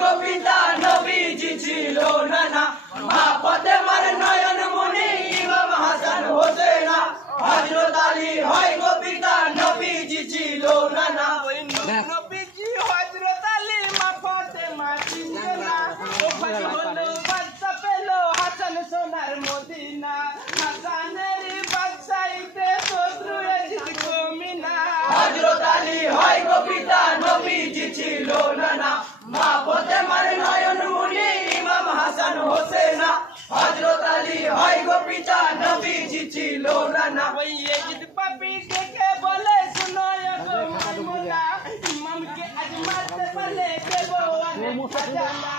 গো পিতা নবীজি ছিল নানা মা ফাতেমার নয়ন মনি ইমাম হাসান হোসেন হযরত আলী হয় গো পিতা নবীজি ছিল নানা নবীজি হযরত আলী মা ফাতেমা ছিল না ও ফাতে হলো বাদশা পেলো হাসান সোনার মদিনা হাসানের বাদশাইতে শত্রু এজিদ কমিনা হযরত আলী হয় গো পিতা নবীজি ছিল নানা মা ফাতেমার নয়ন মনি ইমাম হাসান হোসেন হযরত আলী হয় গো পিতা নবীজি ছিল নানা ওই এজিদ পাপি ডেকে বলে শুনো গো মাইমুনা ইমামকে আজ মারতে পারলে দেব অনেক খাজানা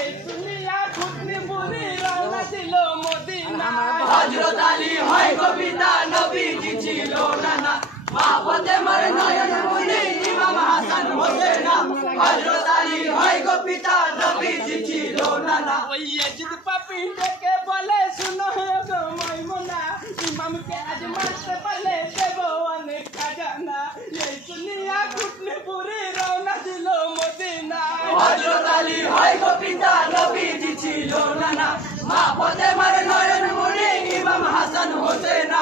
এই শুনিয়া খুতনি বুড়ি রওনা দিল মদিনা হযরত আলী হয় গো পিতা নবীজি ছিল নানা মা ফাতেমার নয়ন মনি ইমাম হাসান হোসেন হযরত আলী হয় গো পিতা নবীজি ছিল নানা ওই এজিদ পাপি ডেকে বলে শুনো গো মাইমুনা ইমামকে আজ মারতে পারলে দেব অনেক খাজানা এই শুনিয়া খুতনি বুড়ি রওনা দিল মদিনা হযরত আলী হয় গো পিতা নবীজি ছিল নানা মা ফাতেমার নয়ন মনি ইমাম হাসান হোসেন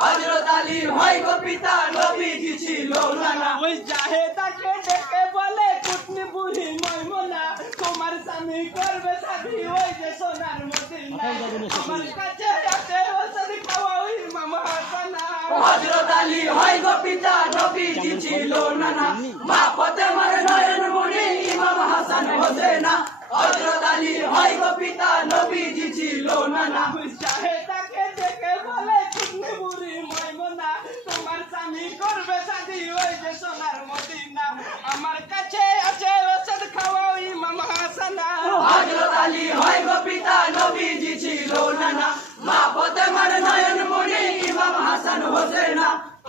হযরত আলী হয় গো পিতা নবীজি ছিল নানা ওই জাহেদাকে ডেকে বলে কুটনি বুড়ি মাইমুনা তোমার স্বামী করবে শাদী ওই যে সোনার মদিনা আমার কাছে আছে ওষুধ খাওয়া ওই ইমাম হাসান হযরত আলী হয় গো পিতা নবীজি ছিল নানা মা ফাতেমার নয়ন মনি ইমাম হাসান হোসেন হযরত আলী হয় গো পিতা নবীজি ছিল নানা ওই জাহেদাকে ডেকে বলে কুটনি বুড়ি মাইমুনা তোমার স্বামী করবে শাদী ওই যে সোনার মদিনা আমার কাছে আছে ওষুধ খাওয়া ওই ইমাম হাসান হযরত আলী হয় গো পিতা নবীজি ছিল নানা মা ফাতেমার নয়ন মনি ইমাম হাসান হোসেন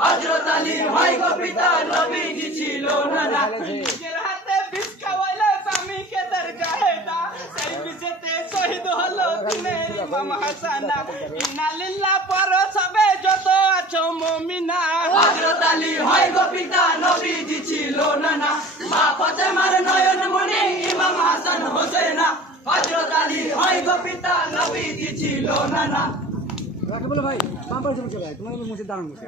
হযরত আলী হয় গো পিতা নবীজি ছিল নানা নিজের হাতে বিষ খাওয়াইলে স্বামীকে তার জাহেদা সেই বিষেতে শহীদ হলো দিনের ইমাম হাসান ইন্না লিল্লাহ পড়ো সবে যত আছো মুমিনা হযরত আলী হয় গো পিতা নবীজি ছিল নানা মা ফাতেমার নয়ন মনি ইমাম হাসান হোসেন হযরত আলী হয় গো পিতা নবীজি ছিল নানা ভাই বাম পাশে বসে ভাই তোমার মুছে দাঁড়ান বসে